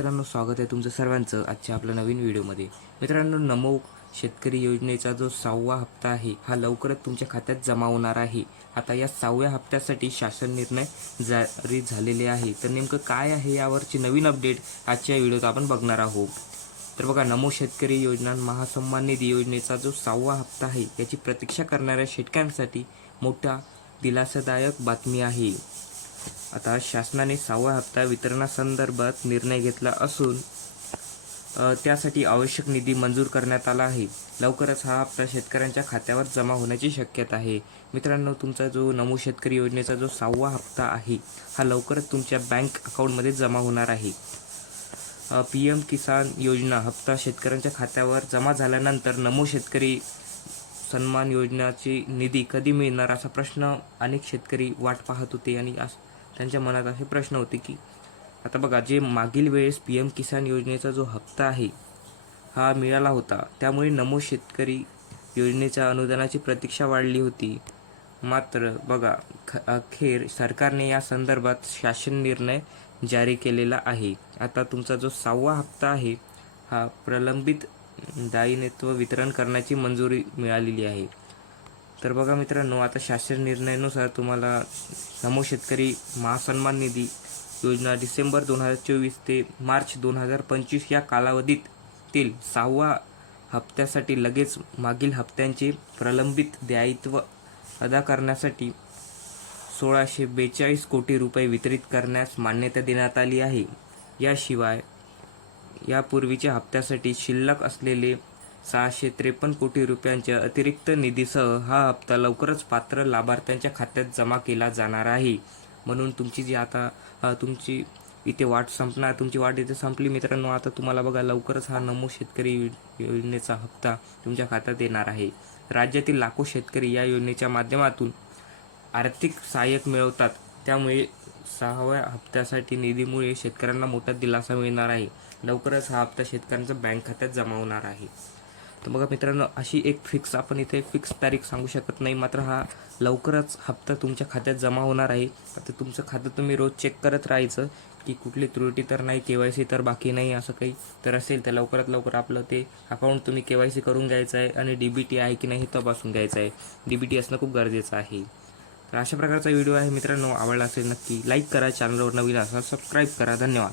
मित्रांनो स्वागत आहे तुमचं सर्वांचं आजच्या आपल्या नवीन व्हिडिओमध्ये. मित्रांनो नमो शेतकरी योजनेचा जो सहावा हप्ता आहे हा लवकरच तुमच्या खात्यात जमा होणार आहे. आता या सहाव्या हप्त्यासाठी शासन निर्णय जारी झालेले आहे. तर नेमकं काय आहे यावरची नवीन अपडेट आजच्या व्हिडिओत आपण बघणार आहोत. तर बघा नमो शेतकरी योजना महासन्मान निधी योजनेचा जो सहावा हप्ता आहे याची प्रतीक्षा करणाऱ्या शेतकऱ्यांसाठी मोठा दिलासादायक बातमी आहे. आता शासनाने सहावा हप्ता वितरणासंदर्भात निर्णय घेतला असून त्यासाठी आवश्यक निधी मंजूर करण्यात आला आहे. लवकरच हा हप्ता शेतकऱ्यांच्या खात्यावर जमा होण्याची शक्यता आहे. मित्रांनो तुमचा जो नमो शेतकरी योजनेचा जो सहावा हप्ता आहे हा लवकरच तुमच्या बँक अकाउंटमध्ये जमा होणार आहे. पी एम किसान योजना हप्ता शेतकऱ्यांच्या खात्यावर जमा झाल्यानंतर नमो शेतकरी सन्मान योजनाची निधी कधी मिळणार असा प्रश्न अनेक शेतकरी वाट पाहत होते आणि अस- त्यांच्या मनात असे प्रश्न होते की आता बघा जे मागील वेळेस पी एम किसान योजनेचा जो हप्ता आहे हा मिळाला होता त्यामुळे नमो शेतकरी योजनेच्या अनुदानाची प्रतीक्षा वाढली होती. मात्र बघा ख अखेर सरकारने या संदर्भात शासन निर्णय जारी केलेला आहे. आता तुमचा जो सहावा हप्ता आहे हा प्रलंबित दायित्व वितरण करण्याची मंजुरी मिळालेली आहे. तर बघा मित्रांनो आता शासन निर्णयानुसार तुम्हाला नमो शेतकरी महासन्मान निधी योजना डिसेंबर दोन हजार चोवीस ते मार्च दोन हजार पंचवीस या कालावधीतील सहावा हप्त्यासाठी लगेच मागील हप्त्यांचे प्रलंबित दायित्व अदा करण्यासाठी सोळाशे बेचाळीस कोटी रुपये वितरित करण्यास मान्यता देण्यात आली आहे. याशिवाय यापूर्वीच्या हप्त्यासाठी शिल्लक असलेले सहाशे त्रेपन्न कोटी रुपयांच्या अतिरिक्त निधीसह हा हप्ता लवकरच पात्र लाभार्थ्यांच्या खात्यात जमा केला जाणार आहे. म्हणून तुमची जी आता तुमची इथे वाट संपणार तुमची वाट इथे संपली मित्रांनो आता तुम्हाला बघा लवकरच हा नमो शेतकरी योजनेचा हप्ता तुमच्या खात्यात येणार आहे. राज्यातील लाखो शेतकरी या योजनेच्या माध्यमातून आर्थिक सहाय्यक मिळवतात. त्यामुळे सहाव्या हप्त्यासाठी निधीमुळे शेतकऱ्यांना मोठा दिलासा मिळणार आहे. लवकरच हा हप्ता शेतकऱ्यांचा बँक खात्यात जमा होणार आहे. तर बघा मित्रांनो अशी एक फिक्स आपण इथे फिक्स तारीख सांगू शकत नाही. मात्र हा लवकरच हप्ता तुमच्या खात्यात जमा होणार आहे. आता तुमचं खातं तुम्ही रोज चेक करत राहायचं की कुठली त्रुटी तर नाही के वाय सी तर बाकी नाही असं काही तर असेल तर लवकरात लवकर आपलं ते अकाउंट तुम्ही के वाय सी करून घ्यायचं आहे आणि डी बी टी आहे की नाही तपासून घ्यायचं आहे. डी बी टी असणं खूप गरजेचं आहे. तर अशा प्रकारचा व्हिडिओ आहे मित्रांनो आवडला असेल नक्की लाईक करा. चॅनलवर नवीन असा सबस्क्राईब करा. धन्यवाद.